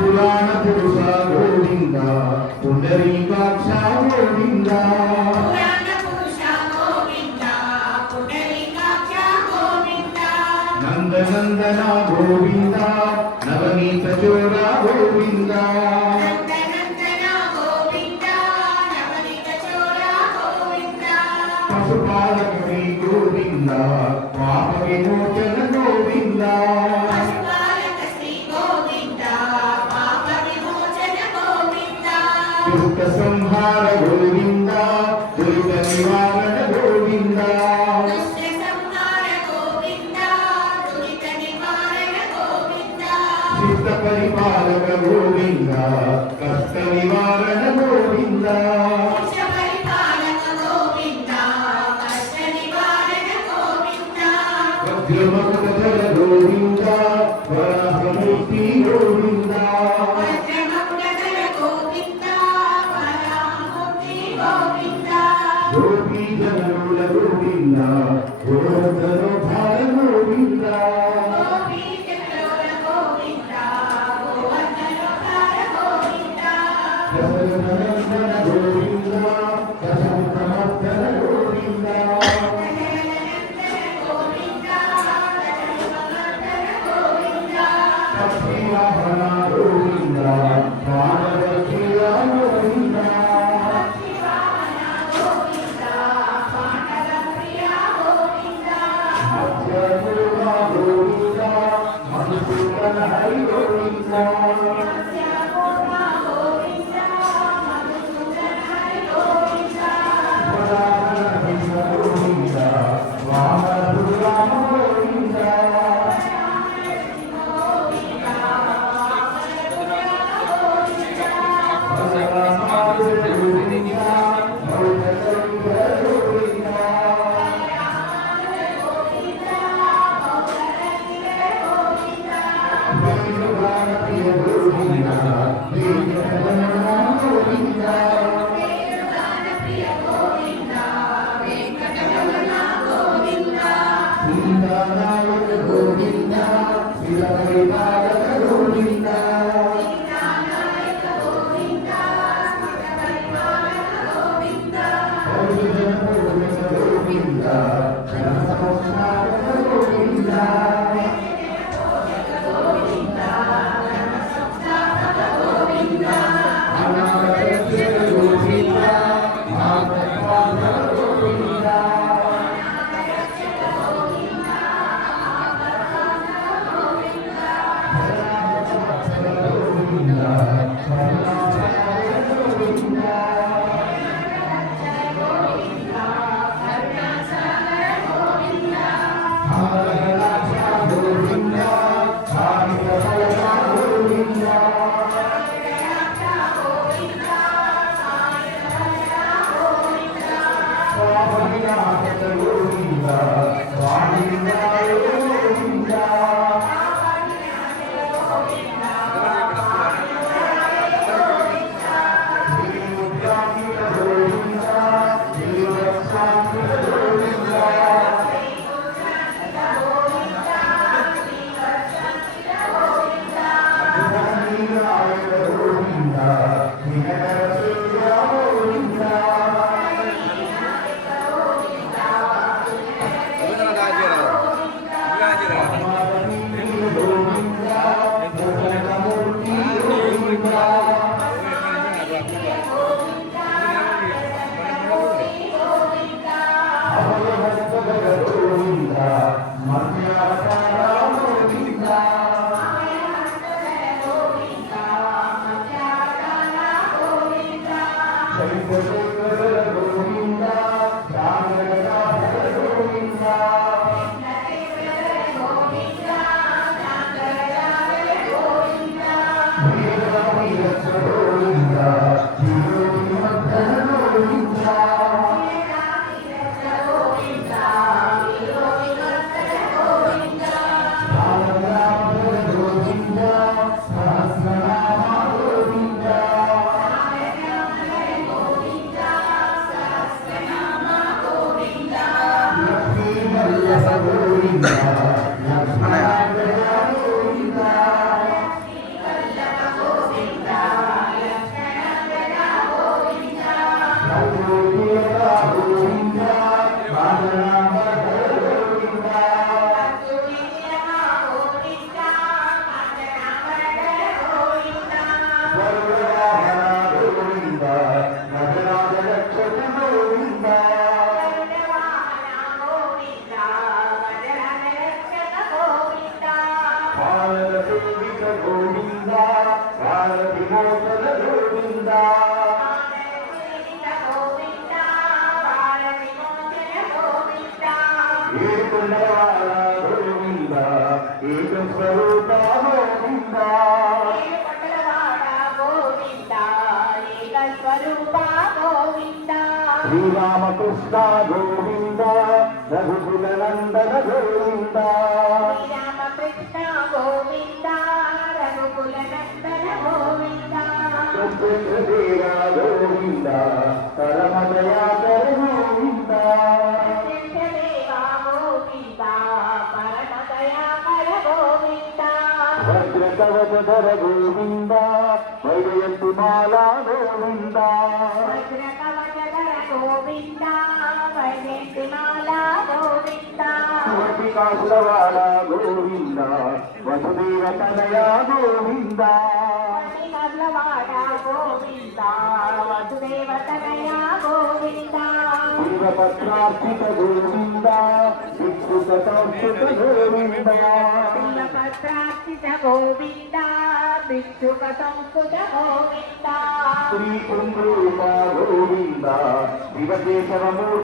పురాణ పురుష గోవింద పుండరీకాక్ష గోవింద నందనందన గోవింద నవనీత చోర గోవింద పశుపాలక శ్రీ గోవింద పాప విమోచన గోవింద దుష్ట సంహార గోవింద దురిత నివారణ గోవింద చిత్త పరిపాలక గోవింద కష్ట నివారణ గోవింద వజ్రమకుటధర గోవింద వరాహమూర్తి గోవింద గోపీ జనరుల గోవింద గోవర్ధనోద్ధార గోవింద దశరథనందన గోవింద దశరథమర్దన గోవింద పక్షివాహన గోవింద పాండవకీయ గోవింద మధ్యమూల గోవింద మధుసూదన హరి గోవింద ఏక స్వరూప గోవింద ఏడుకొండలవాడ గోవింద ఏక స్వరూప గోవింద శ్రీరామకృష్ణ గోవింద రఘుకుల నందన గోవింద శ్రీరామకృష్ణ గోవింద రఘుకుల నందన గోవింద కృష్ణదేవ గోవింద పరమదయాకర గోవింద దేవ గోవింద పరమ దయాకర గోవింద భద్రకవచధర గోవింద వైజయంతిమాలా గోవింద వజ్ర కవచధర గోవింద వైజయంతిమాల గోవింద శివకాశవాడ గోవింద వసుదేవ తనయా గోవింద వాడ గోవింద వసుదేవ తనయ గోవింద శివపత్రార్చిత గోవింద విక్షుత సంస్కృత గోవింద పత్రార్చిత గోవింద భిక్షుక సంస్కృత గోవింద శ్రీ కుంభరూప గోవింద శివకేశవమూర్తి